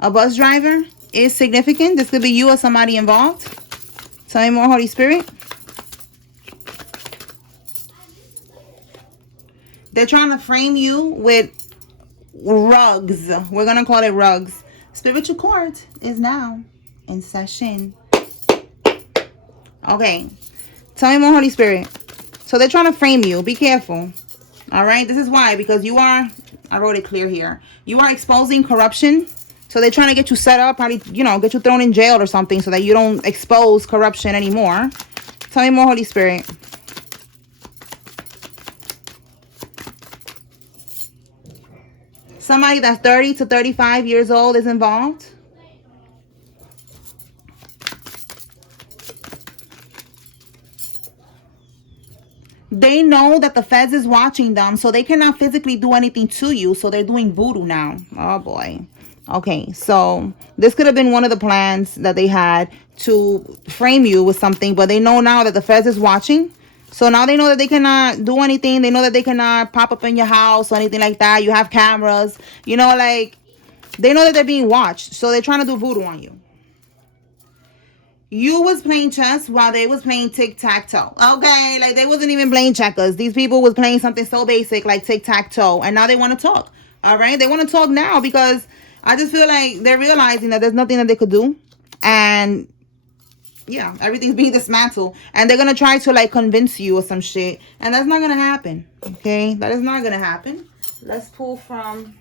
A bus driver is significant. This could be you or somebody involved. Tell me more, Holy Spirit. They're trying to frame you with rugs. We're going to call it rugs. Spiritual court is now in session. Okay. Tell me more, Holy Spirit. So they're trying to frame you. Be careful. All right. This is why. Because you are, I wrote it clear here. You are exposing corruption. So they're trying to get you set up. Probably, you know, get you thrown in jail or something so that you don't expose corruption anymore. Tell me more, Holy Spirit. Somebody that's 30 to 35 years old is involved. They know that the feds is watching them, so they cannot physically do anything to you. So they're doing voodoo now. Oh, boy. Okay, so this could have been one of the plans that they had to frame you with something. But they know now that the feds is watching. So now they know that they cannot do anything. They know that they cannot pop up in your house or anything like that. You have cameras. You know, like, they know that they're being watched. So they're trying to do voodoo on you. You was playing chess while they was playing tic-tac-toe. Okay, like they wasn't even playing checkers. These people was playing something so basic like tic-tac-toe. And now they want to talk. All right, they want to talk now because I just feel like they're realizing that there's nothing that they could do. And yeah, everything's being dismantled. And they're going to try to like convince you or some shit. And that's not going to happen. Okay, that is not going to happen. Let's pull from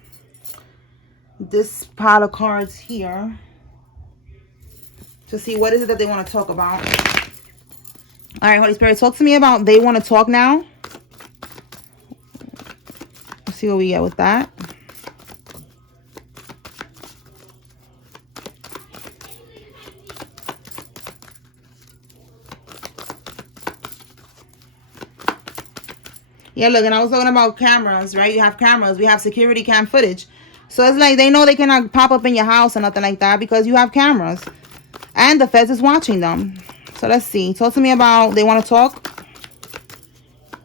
this pile of cards here to see what is it that they want to talk about. All right, Holy Spirit, talk to me about they want to talk now. Let's see what we get with that. Yeah, look, and I was talking about cameras, right? You have cameras. We have security cam footage. So it's like they know they cannot pop up in your house or nothing like that because you have cameras. And the feds is watching them. So let's see. Talk to me about they want to talk.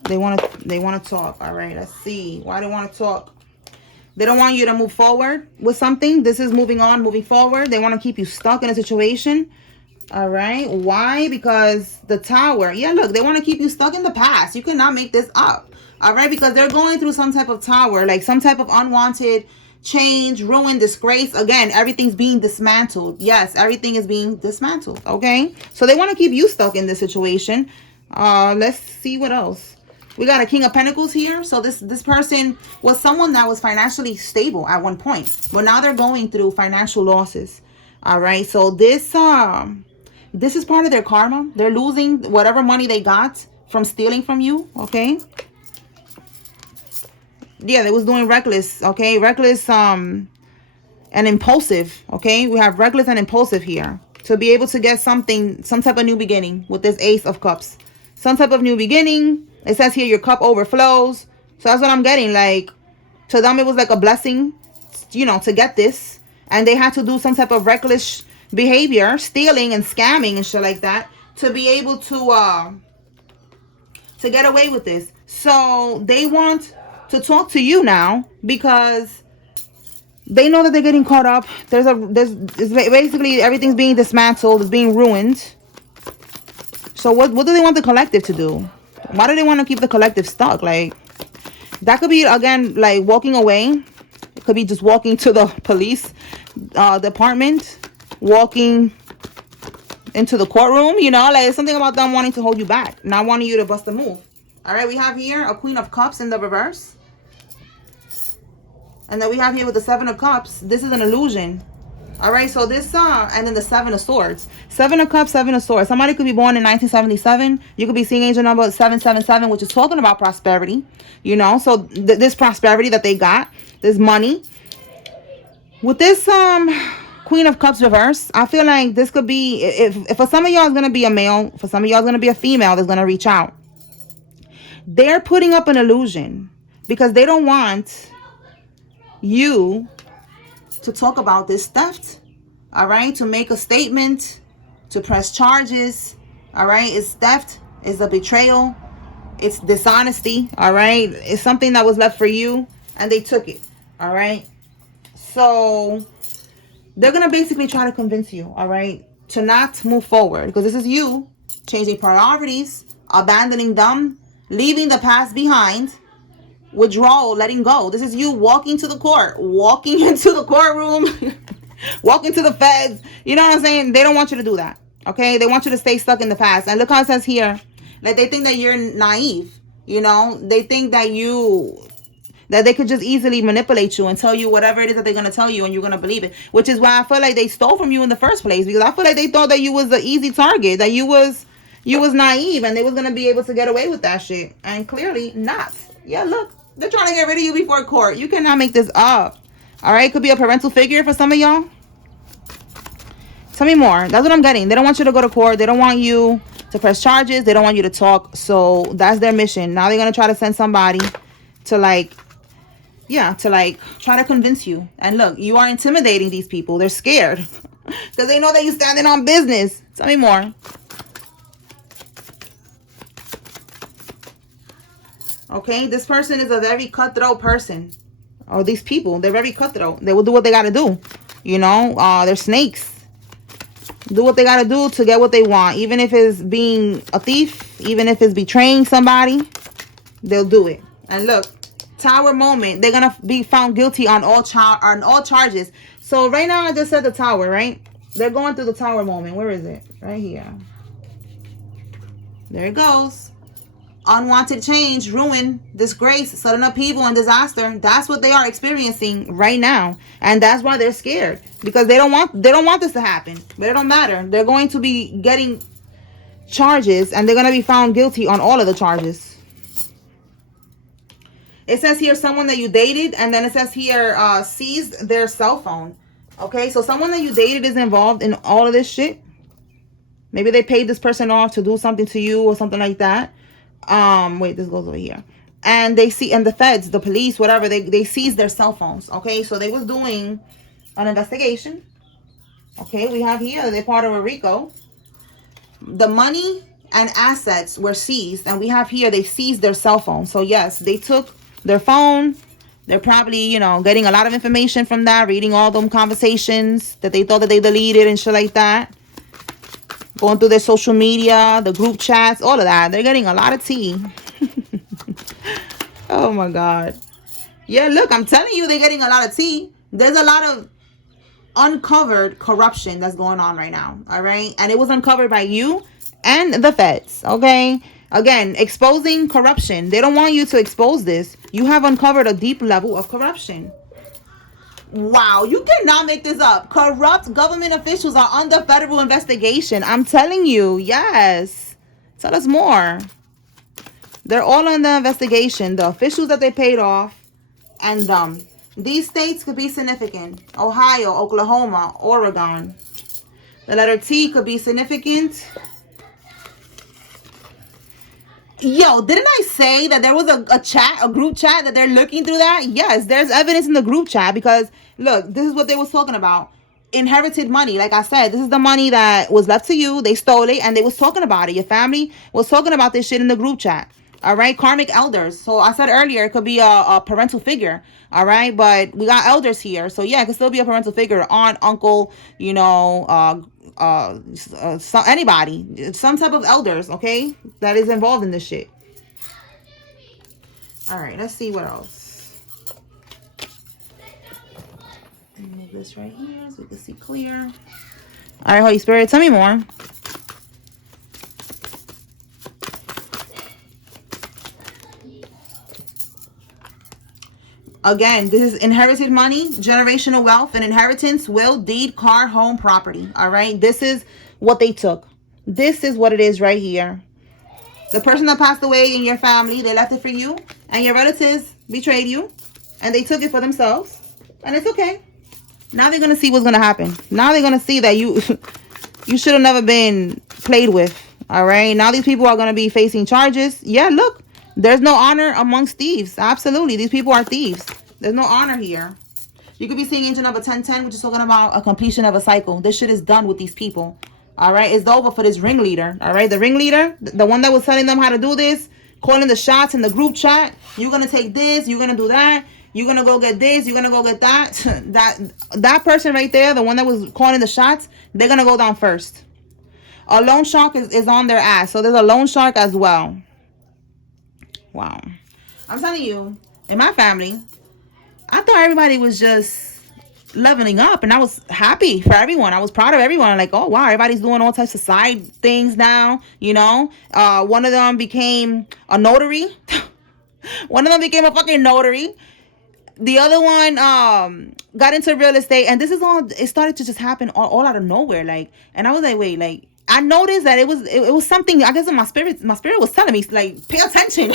They want to talk. All right, let's see. Why they want to talk? They don't want you to move forward with something. This is moving on, moving forward. They want to keep you stuck in a situation. All right. Why? Because the tower. Yeah, look, they want to keep you stuck in the past. You cannot make this up. All right, because they're going through some type of tower, like some type of unwanted change, ruin, disgrace. Again, everything's being dismantled. Yes, everything is being dismantled. Okay, so they want to keep you stuck in this situation. Let's see what else. We got a King of Pentacles here. So this person was someone that was financially stable at one point, but now they're going through financial losses. All right, so this is part of their karma. They're losing whatever money they got from stealing from you. Okay. Yeah, they was doing reckless, okay? Reckless and impulsive, okay? We have reckless and impulsive here. To be able to get something, some type of new beginning with this Ace of Cups. Some type of new beginning. It says here your cup overflows. So that's what I'm getting. Like, to them it was like a blessing, you know, to get this. And they had to do some type of reckless behavior, stealing and scamming and shit like that, to be able to get away with this. So they want to talk to you now because they know that they're getting caught up. There's basically everything's being dismantled, it's being ruined. So what do they want the collective to do? Why do they want to keep the collective stuck? Like, that could be, again, like walking away. It could be just walking to the police department, walking into the courtroom, you know, like something about them wanting to hold you back, not wanting you to bust a move. All right, we have here a Queen of Cups in the reverse. And then we have here with the Seven of Cups. This is an illusion. All right, so this, and then the Seven of Swords. Seven of Cups, Seven of Swords. Somebody could be born in 1977. You could be seeing angel number 777, which is talking about prosperity. You know, so this prosperity that they got, this money. With this Queen of Cups reverse, I feel like this could be, if for some of y'all it's going to be a male, for some of y'all it's going to be a female that's going to reach out. They're putting up an illusion because they don't want you to talk about this theft. All right, to make a statement, to press charges. All right, it's theft, it's a betrayal, it's dishonesty. All right, it's something that was left for you and they took it. All right, so They're going to basically try to convince you, all right, to not move forward. Because this is you changing priorities, abandoning them, leaving the past behind, withdrawal, letting go. This is you walking to the court, walking into the courtroom, walking to the feds. You know what I'm saying? They don't want you to do that. Okay? They want you to stay stuck in the past. And look how it says here, like they think that you're naive. You know, they think that they could just easily manipulate you and tell you whatever it is that they're going to tell you, and you're going to believe it. Which is why I feel like they stole from you in the first place, because I feel like they thought that you was the easy target, that you was naive, and they was going to be able to get away with that shit. And clearly not. Yeah, look, they're trying to get rid of you before court. You cannot make this up. All right, could be a parental figure for some of y'all. Tell me more. That's what I'm getting. They don't want you to go to court. They don't want you to press charges. They don't want you to talk. So that's their mission. Now they're going to try to send somebody to try to convince you. And look, you are intimidating these people. They're scared because they know that you're standing on business. Tell me more. Okay, this person is a very cutthroat person. Oh, these people, they're very cutthroat. They will do what they got to do. You know, they're snakes. Do what they got to do to get what they want. Even if it's being a thief, even if it's betraying somebody, they'll do it. And look, tower moment, they're going to be found guilty on all charges. So right now I just said the tower, right? They're going through the tower moment. Where is it? Right here. There it goes. Unwanted change, ruin, disgrace, sudden upheaval, and disaster. That's what they are experiencing right now, and that's why they're scared, because they don't want this to happen. But it don't matter. They're going to be getting charges, and they're going to be found guilty on all of the charges. It says here someone that you dated, and then it says here seized their cell phone. Okay, so someone that you dated is involved in all of this shit. Maybe they paid this person off to do something to you or something like that. Wait, this goes over here. And the feds, the police, whatever, they seized their cell phones. Okay, so they was doing an investigation. Okay, we have here, they're part of a RICO. The money and assets were seized, and we have here, they seized their cell phone. So yes, they took their phone. They're probably, you know, getting a lot of information from that, reading all them conversations that they thought that they deleted and shit like that. Going through their social media, the group chats, all of that. They're getting a lot of tea. Oh my God. Yeah, look, I'm telling you, they're getting a lot of tea. There's a lot of uncovered corruption that's going on right now. All right. And it was uncovered by you and the feds. Okay. Again, exposing corruption. They don't want you to expose this. You have uncovered a deep level of corruption. Wow, you cannot make this up. Corrupt government officials are under federal investigation. I'm telling you, yes. Tell us more. They're all under investigation. The officials that they paid off. And these states could be significant. Ohio, Oklahoma, Oregon. The letter T could be significant. Yo, didn't I say that there was a group chat that they're looking through that? Yes, there's evidence in the group chat, because look, this is what they was talking about. Inherited money. Like I said, this is the money that was left to you. They stole it, and they was talking about it. Your family was talking about this shit in the group chat. All right, karmic elders. So I said earlier, it could be a parental figure. All right, but we got elders here. So yeah, it could still be a parental figure, aunt, uncle, you know, anybody, some type of elders, okay, that is involved in this shit. All right, let's see what else. Move this right here so we can see clear. All right, Holy Spirit, tell me more. Again, this is inherited money, generational wealth, and inheritance, will, deed, car, home, property. All right. This is what they took. This is what it is right here. The person that passed away in your family, they left it for you, and your relatives betrayed you, and they took it for themselves, and it's okay. Now they're going to see what's going to happen. Now they're going to see that you should have never been played with. All right. Now these people are going to be facing charges. Yeah, look. There's no honor amongst thieves. Absolutely. These people are thieves. There's no honor here. You could be seeing angel number 1010, which is talking about a completion of a cycle. This shit is done with these people. All right. It's over for this ringleader. All right. The ringleader, the one that was telling them how to do this, calling the shots in the group chat. You're going to take this. You're going to do that. You're gonna go get this, you're gonna go get that. That person right there, the one that was calling the shots, they're gonna go down first. A loan shark is on their ass. So there's a loan shark as well. Wow. I'm telling you, in my family, I thought everybody was just leveling up, and I was happy for everyone. I was proud of everyone. Like, oh wow, everybody's doing all types of side things now. You know, one of them became a notary. One of them became a fucking notary. The other one got into real estate, and this is all, it started to just happen all out of nowhere. Like, and I was like, wait, like, I noticed that it was something, I guess, in my spirit was telling me, like, pay attention.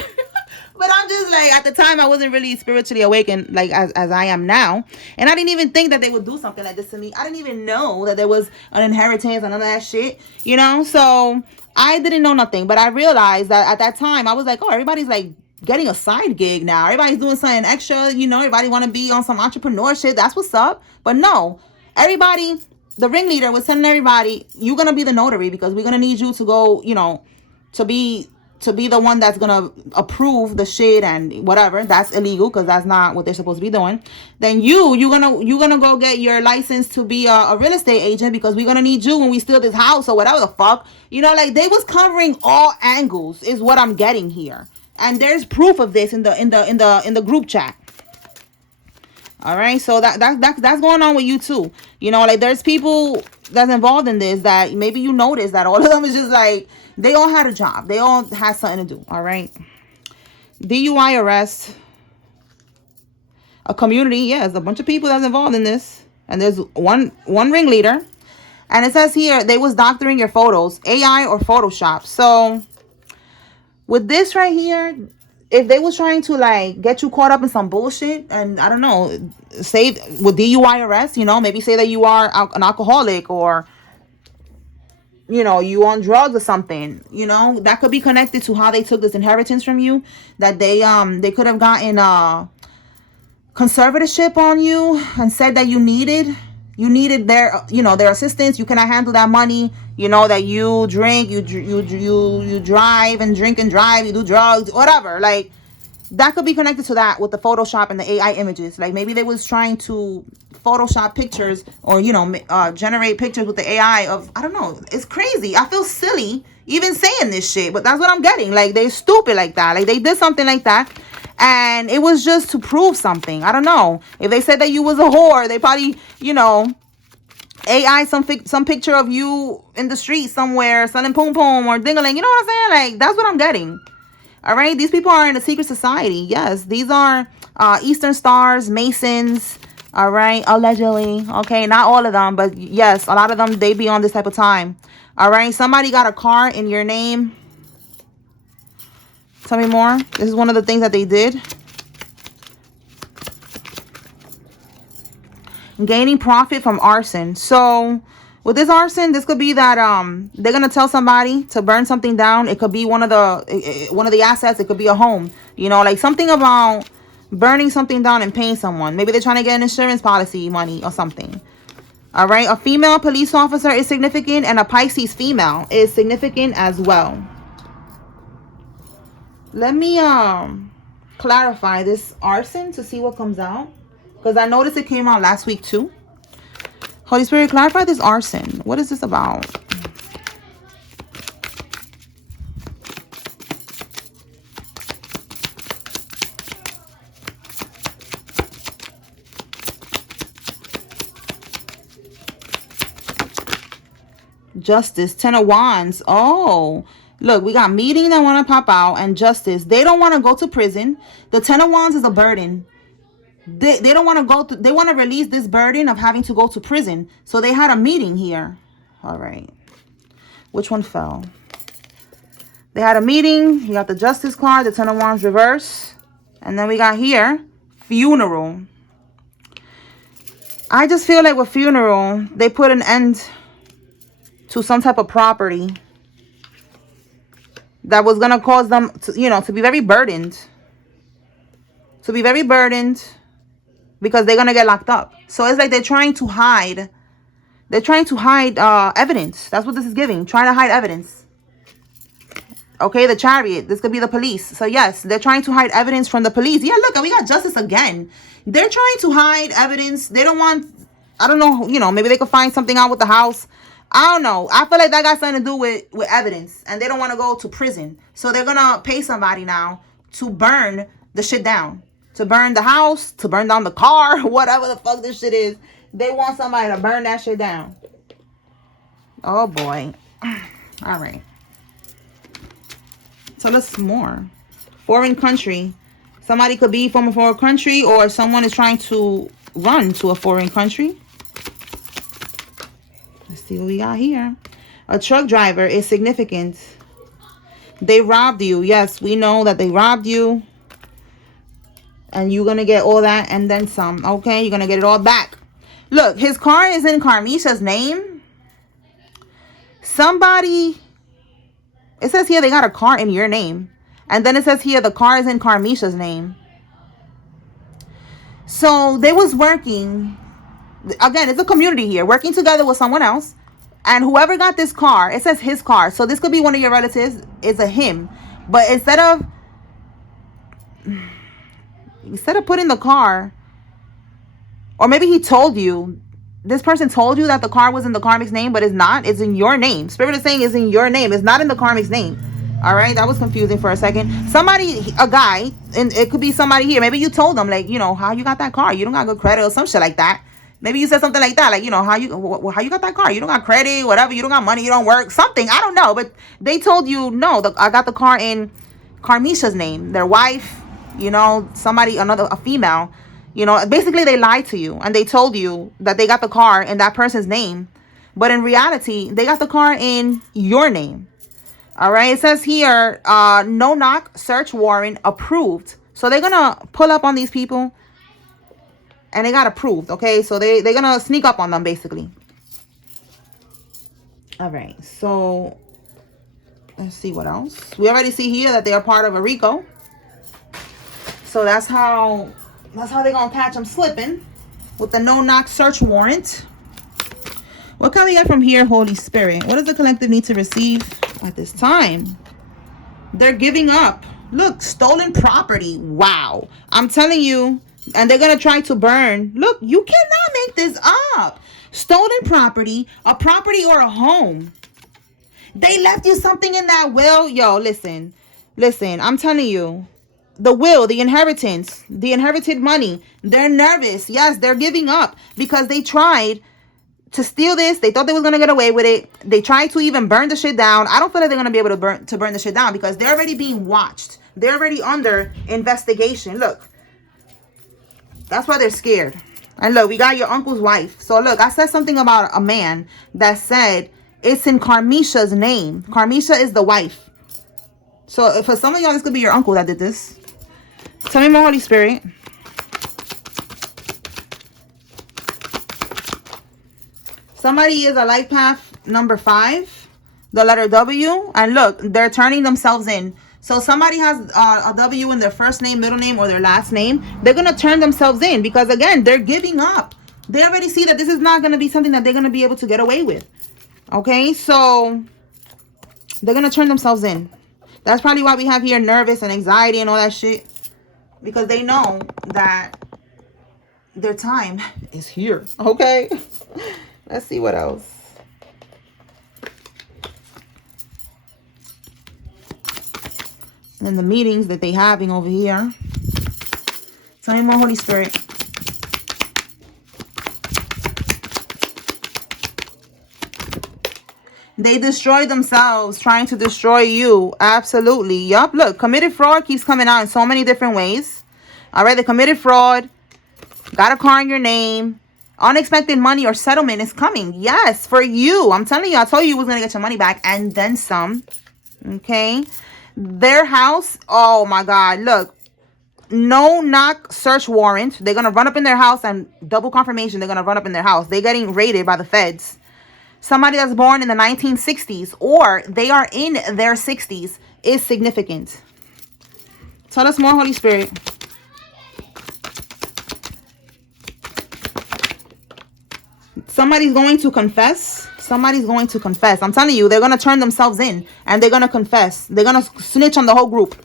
But I'm just like, at the time, I wasn't really spiritually awakened, like, as I am now. And I didn't even think that they would do something like this to me. I didn't even know that there was an inheritance and none of that shit, you know? So I didn't know nothing. But I realized that at that time, I was like, oh, everybody's like getting a side gig now. Everybody's doing something extra, you know? Everybody want to be on some entrepreneur shit. That's what's up. But no, everybody, the ringleader was telling everybody, you're going to be the notary because we're going to need you to go, you know, to be the one that's gonna approve the shit and whatever. That's illegal because that's not what they're supposed to be doing. Then you're gonna go get your license to be a real estate agent because we're gonna need you when we steal this house or whatever the fuck. You know, like, they was covering all angles is what I'm getting here. And there's proof of this in the group chat. All right, so that's going on with you too. You know, like, there's people that's involved in this that maybe you notice that all of them is just like, they all had a job. They all had something to do. All right. DUI arrest. A community. Yeah, there's a bunch of people that's involved in this. And there's one ringleader. And it says here, they was doctoring your photos. AI or Photoshop. So with this right here, if they was trying to, like, get you caught up in some bullshit, and I don't know, say with DUI arrest, you know, maybe say that you are an alcoholic, or, you know, you on drugs or something, you know, that could be connected to how they took this inheritance from you, that they could have gotten conservatorship on you and said that you needed their, you know, their assistance. You cannot handle that money, you know, that you drink, you drive and drink and drive, you do drugs, whatever. Like, that could be connected to that with the Photoshop and the AI images. Like, maybe they was trying to Photoshop pictures, or, you know, generate pictures with the AI of, I don't know. It's crazy. I feel silly even saying this shit, but that's what I'm getting. Like, they're stupid like that. Like, they did something like that, and it was just to prove something. I don't know. If they said that you was a whore, they probably, you know, AI some picture of you in the street somewhere selling poom poom or dingling. You know what I'm saying? Like, that's what I'm getting. All right. These people are in a secret society. Yes. These are Eastern Stars, Masons. All right. Allegedly. Okay. Not all of them, but yes, a lot of them, they be on this type of time. All right. Somebody got a car in your name. Tell me more. This is one of the things that they did. Gaining profit from arson. So with this arson, this could be that they're gonna tell somebody to burn something down. It could be one of the assets. It could be a home. You know, like something about burning something down and paying someone. Maybe they're trying to get an insurance policy money or something. All right. A female police officer is significant, and a Pisces female is significant as well. Let me clarify this arson to see what comes out, because I noticed it came out last week too. Holy Spirit, clarify this arson. What is this about? Justice, 10 of Wands. Oh, look, we got meeting that want to pop out, and justice. They don't want to go to prison. The 10 of Wands is a burden. They don't want to go to, they want to release this burden of having to go to prison. So they had a meeting here. All right. Which one fell? They had a meeting. You got the justice card, the 10 of Wands reverse. And then we got here, funeral. I just feel like with funeral, they put an end to some type of property that was going to cause them to, you know, to be very burdened. To be very burdened because they're going to get locked up. So it's like they're trying to hide. They're trying to hide evidence. That's what this is giving. Trying to hide evidence. Okay, the chariot. This could be the police. So yes, they're trying to hide evidence from the police. Yeah, look, we got justice again. They're trying to hide evidence. They don't want, I don't know, you know, maybe they could find something out with the house. I don't know. I feel like that got something to do with evidence. And they don't want to go to prison. So they're going to pay somebody now to burn the shit down. To burn the house, to burn down the car, whatever the fuck this shit is. They want somebody to burn that shit down. Oh boy. All right. So let's more. Foreign country. Somebody could be from a foreign country, or someone is trying to run to a foreign country. Let's see what we got here. A truck driver is significant. They robbed you. Yes, we know that they robbed you. And you're going to get all that and then some. Okay, you're going to get it all back. Look, his car is in Carmisha's name. Somebody... It says here they got a car in your name. And then it says here the car is in Carmisha's name. So they was working. Again, it's a community here. Working together with someone else. And whoever got this car, it says his car. So this could be one of your relatives. It's a him. But instead of putting the car, or maybe he told you, this person told you that the car was in the karmic's name, but it's not. It's in your name. Spirit is saying it's in your name. It's not in the karmic's name. All right, that was confusing for a second. Somebody, a guy, and it could be somebody here. Maybe you told them, like, you know, how you got that car. You don't got good credit or some shit like that. Maybe you said something like that, like, you know, how you got that car. You don't got credit, whatever. You don't got money. You don't work. Something. I don't know. But they told you, no, I got the car in Carmisha's name. Their wife, you know, somebody, a female. You know, basically they lied to you and they told you that they got the car in that person's name. But in reality, they got the car in your name. All right. It says here, no knock search warrant approved. So they're going to pull up on these people and they got approved. Okay. So they're going to sneak up on them basically. All right. So let's see what else. We already see here that they are part of a RICO. So that's how they're going to catch them slipping with the no-knock search warrant. What can we get from here, Holy Spirit? What does the collective need to receive at this time? They're giving up. Look, stolen property. Wow. I'm telling you. And they're going to try to burn. Look, you cannot make this up. Stolen property, a property or a home. They left you something in that will. Yo, listen. I'm telling you. The will, the inheritance, the inherited money. They're nervous. Yes, they're giving up because they tried to steal this. They thought they was going to get away with it. They tried to even burn the shit down. I don't feel like they're going to be able to burn the shit down because they're already being watched. They're already under investigation. Look, that's why they're scared. And look, we got your uncle's wife. So look, I said something about a man that said it's in Carmisha's name. Carmisha is the wife. So for some of y'all, this could be your uncle that did this. Tell me more, Holy Spirit. Somebody is a life path number 5, the letter W. And look, they're turning themselves in. So somebody has a W in their first name, middle name, or their last name. They're going to turn themselves in because, again, they're giving up. They already see that this is not going to be something that they're going to be able to get away with. Okay, so they're going to turn themselves in. That's probably why we have here nervous and anxiety and all that shit. Because they know that their time is here. Okay. Let's see what else. And the meetings that they having over here. Tell me more, Holy Spirit. They destroy themselves trying to destroy you. Absolutely. Yup. Look, committed fraud keeps coming out in so many different ways. All right. They committed fraud. Got a car in your name. Unexpected money or settlement is coming. Yes, for you. I'm telling you. I told you you was going to get your money back and then some. Okay. Their house. Oh, my God. Look. No knock search warrant. They're going to run up in their house and double confirmation. They're going to run up in their house. They're getting raided by the feds. Somebody that's born in the 1960s or they are in their 60s is significant. Tell us more, Holy Spirit. Somebody's going to confess. Somebody's going to confess. I'm telling you, they're going to turn themselves in and they're going to confess. They're going to snitch on the whole group.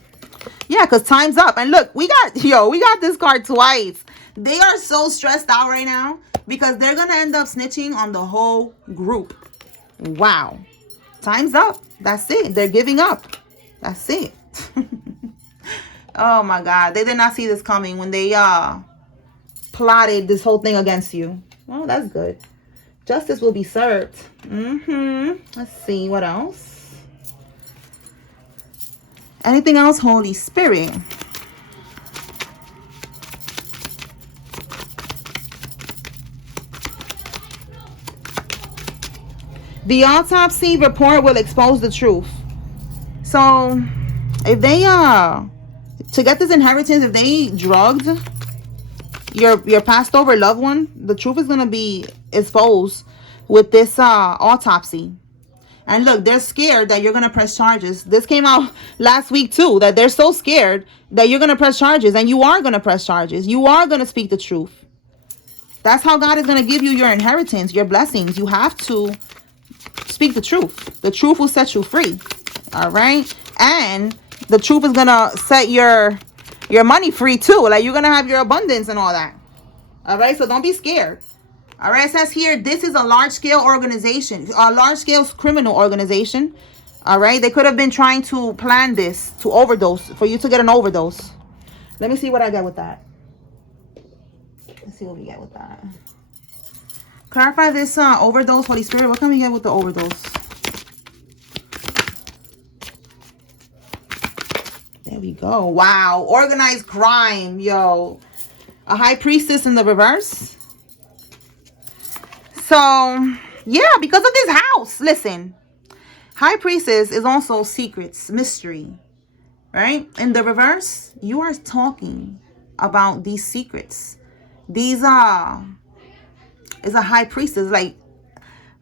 Yeah, because time's up. And look, we got this card twice. They are so stressed out right now because they're going to end up snitching on the whole group. Wow. Time's up. That's it. They're giving up. That's it. Oh my God. They did not see this coming when they plotted this whole thing against you. Oh, that's good. Justice will be served. Let's see what else. Anything else, Holy Spirit? The autopsy report will expose the truth. So if they to get this inheritance, if they drugged your passed over loved one, the truth is gonna be exposed with this autopsy. And look, they're scared that you're gonna press charges. This came out last week too, that they're so scared that you're gonna press charges, and you are gonna press charges. You are gonna speak the truth. That's how God is gonna give you your inheritance, your blessings. You have to speak the truth. The truth will set you free. All right, and the truth is gonna set your money free too. Like, you're gonna have your abundance and all that. All right, so don't be scared. All right, it says here, this is a large-scale organization, a large-scale criminal organization. All right, they could have been trying to plan this to overdose, for you to get an overdose. Let me see what I get with that. Let's see what we get with that. Clarify this overdose, Holy Spirit. What can we get with the overdose? There we go. Wow. Organized crime, yo. A high priestess in the reverse. So, yeah, because of this house. Listen. High priestess is also secrets, mystery. Right? In the reverse, you are talking about these secrets. These is a high priestess, like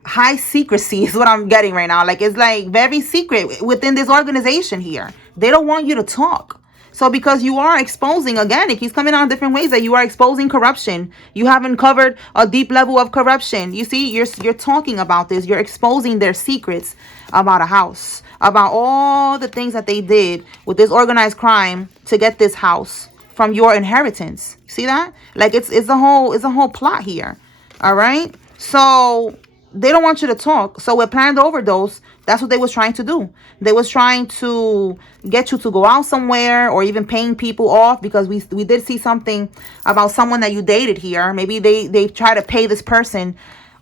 high secrecy is what I'm getting right now. Like, it's like very secret within this organization here. They don't want you to talk. So because you are exposing, again, it keeps coming out in different ways, that you are exposing corruption. You haven't covered a deep level of corruption. You see, you're talking about this. You're exposing their secrets about a house, about all the things that they did with this organized crime to get this house from your inheritance. See that? Like, it's a whole plot here. All right. So they don't want you to talk. So with planned overdose, that's what they was trying to do. They was trying to get you to go out somewhere, or even paying people off, because we did see something about someone that you dated here. Maybe they try to pay this person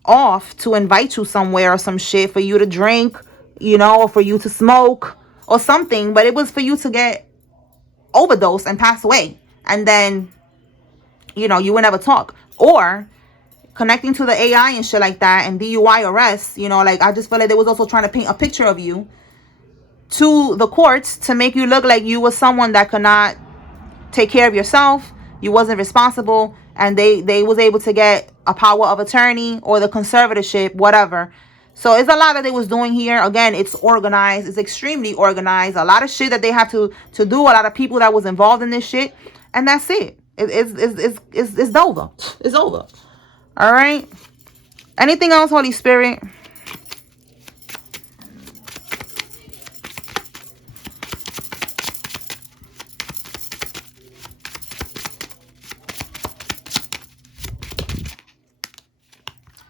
off to invite you somewhere or some shit, for you to drink, you know, or for you to smoke or something. But it was for you to get overdose and pass away. And then, you know, you would never talk. Or connecting to the AI and shit like that, and DUI arrests, you know, like, I just feel like they was also trying to paint a picture of you to the courts to make you look like you was someone that could not take care of yourself. You wasn't responsible, and they was able to get a power of attorney or the conservatorship, whatever. So it's a lot that they was doing here. Again, it's organized. It's extremely organized. A lot of shit that they have to do. A lot of people that was involved in this shit, and that's it. It's over. It's over. All right. Anything else, Holy Spirit?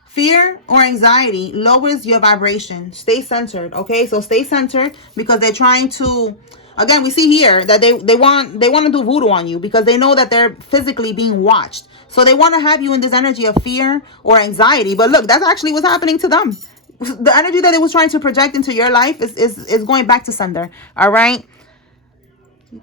Fear or anxiety lowers your vibration. Stay centered. Okay, so stay centered, because they're trying to, again, we see here that they want to do voodoo on you, because they know that they're physically being watched. So they want to have you in this energy of fear or anxiety. But look, that's actually what's happening to them. The energy that they was trying to project into your life is going back to sender. All right.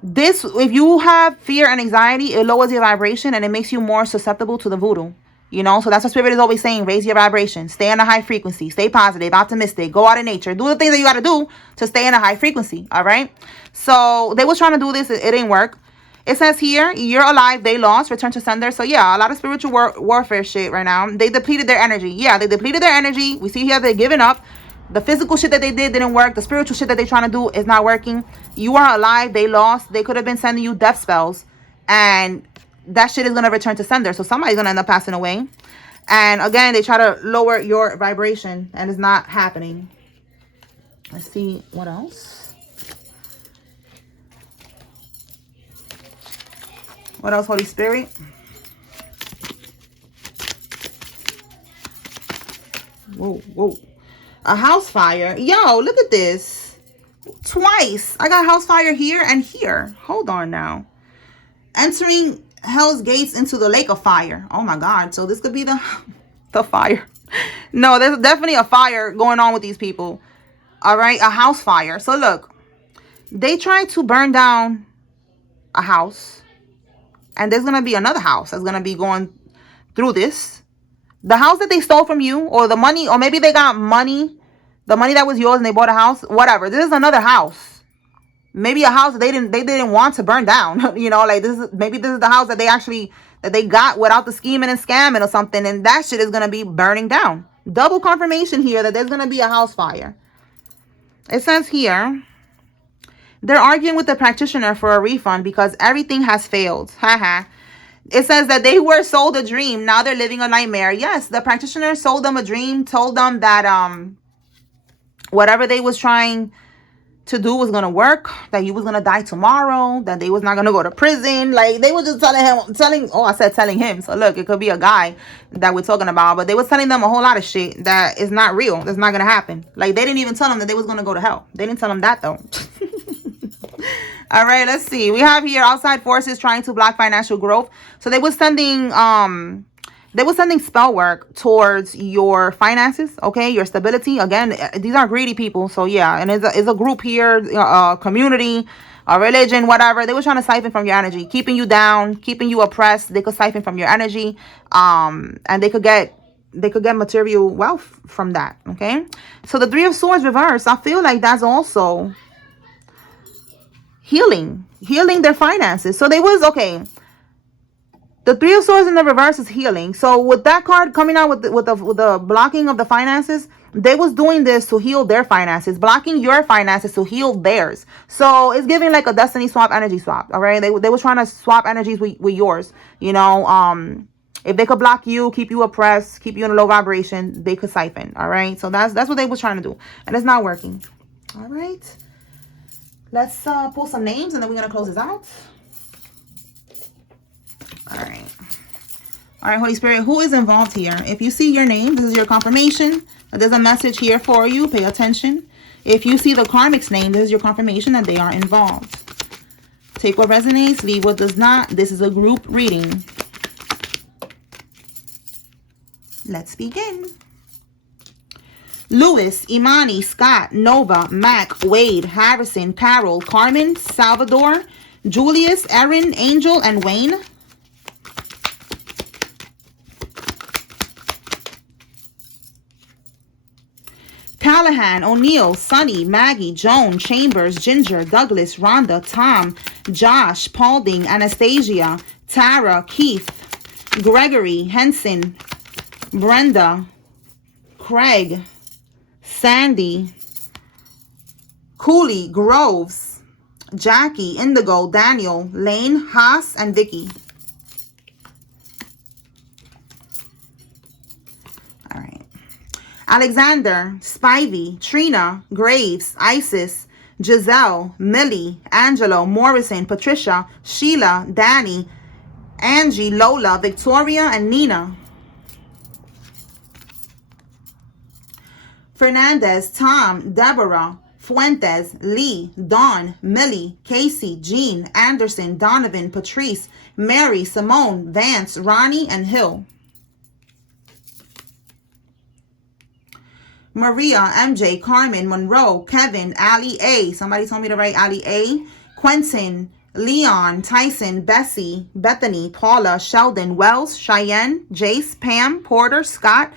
This, if you have fear and anxiety, it lowers your vibration, and it makes you more susceptible to the voodoo. You know, so that's what Spirit is always saying. Raise your vibration. Stay in a high frequency. Stay positive, optimistic. Go out in nature. Do the things that you got to do to stay in a high frequency. All right. So they was trying to do this. It didn't work. It says here, you're alive, they lost, return to sender. So yeah, a lot of spiritual warfare shit right now. They depleted their energy. Yeah, they depleted their energy. We see here they're giving up. The physical shit that they did didn't work. The spiritual shit that they're trying to do is not working. You are alive, they lost. They could have been sending you death spells. And that shit is going to return to sender. So somebody's going to end up passing away. And again, they try to lower your vibration, and it's not happening. Let's see what else. What else, Holy Spirit? Whoa, whoa. A house fire. Yo, look at this. Twice. I got house fire here and here. Hold on now. Entering hell's gates into the lake of fire. Oh my God. So this could be the fire. No, there's definitely a fire going on with these people. All right. A house fire. So look, they tried to burn down a house. And there's going to be another house that's going to be going through this. The house that they stole from you, or the money, or maybe they got money, the money that was yours and they bought a house, whatever. This is another house. Maybe a house that they didn't want to burn down. You know, like maybe this is the house that they got without the scheming and scamming or something, and that shit is going to be burning down. Double confirmation here that there's going to be a house fire. It says here, they're arguing with the practitioner for a refund because everything has failed. Haha. It says that they were sold a dream. Now they're living a nightmare. Yes, the practitioner sold them a dream, told them that whatever they was trying to do was going to work, that he was going to die tomorrow, that they was not going to go to prison. Like, they were just telling him. So look, it could be a guy that we're talking about, but they was telling them a whole lot of shit that is not real. That's not going to happen. Like, they didn't even tell them that they was going to go to hell. They didn't tell them that though. All right, let's see. We have here outside forces trying to block financial growth. So they were sending spell work towards your finances, okay, your stability. Again, these are greedy people. So yeah, and it's a group here, a community, a religion, whatever. They were trying to siphon from your energy, keeping you down, keeping you oppressed. They could siphon from your energy, and they could get material wealth from that. Okay, so the Three of Swords reverse, I feel like that's also healing their finances. So they was, okay, the Three of Swords in the reverse is healing. So with that card coming out with the blocking of the finances, they was doing this to heal their finances, blocking your finances to heal theirs. So it's giving like a destiny swap, energy swap. All right, they were trying to swap energies with yours. You know, if they could block you, keep you oppressed, keep you in a low vibration, they could siphon. All right, so that's what they was trying to do, and it's not working. All right. Let's pull some names, and then we're going to close this out. All right. All right, Holy Spirit, who is involved here? If you see your name, this is your confirmation. There's a message here for you. Pay attention. If you see the karmic's name, this is your confirmation that they are involved. Take what resonates, leave what does not. This is a group reading. Let's begin. Lewis, Imani, Scott, Nova, Mac, Wade, Harrison, Carol, Carmen, Salvador, Julius, Erin, Angel, and Wayne. Callahan, O'Neill, Sunny, Maggie, Joan, Chambers, Ginger, Douglas, Rhonda, Tom, Josh, Paulding, Anastasia, Tara, Keith, Gregory, Henson, Brenda, Craig, Sandy, Cooley, Groves, Jackie, Indigo, Daniel, Lane, Haas, and Vicky. All right. Alexander, Spivey, Trina, Graves, Isis, Giselle, Millie, Angelo, Morrison, Patricia, Sheila, Danny, Angie, Lola, Victoria, and Nina. Fernandez, Tom, Deborah, Fuentes, Lee, Dawn, Millie, Casey, Jean, Anderson, Donovan, Patrice, Mary, Simone, Vance, Ronnie, and Hill. Maria, MJ, Carmen, Monroe, Kevin, Ali A. Somebody told me to write Ali A. Quentin, Leon, Tyson, Bessie, Bethany, Paula, Sheldon, Wells, Cheyenne, Jace, Pam, Porter, Scott,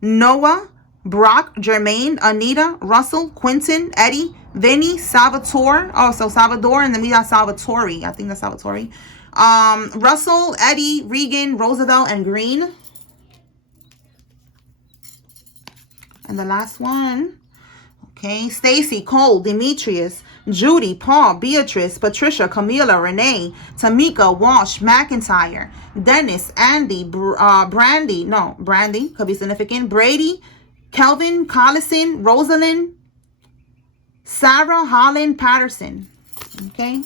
Noah, Brock, Jermaine, Anita, Russell, Quentin, Eddie, Vinny, Salvatore. Oh, so Salvador, and then we got Salvatore. I think that's Salvatore. Russell, Eddie, Regan, Roosevelt, and Green. And the last one. Okay, Stacy, Cole, Demetrius, Judy, Paul, Beatrice, Patricia, Camila, Renee, Tamika, Walsh, McIntyre, Dennis, Andy, Brandy, no, Brandy, could be significant, Brady, Kelvin, Collison, Rosalind, Sarah, Holland, Patterson. Okay.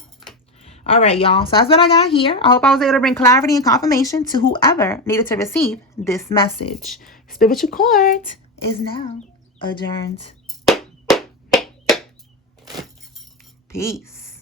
All right, y'all. So that's what I got here. I hope I was able to bring clarity and confirmation to whoever needed to receive this message. Spiritual court is now adjourned. Peace.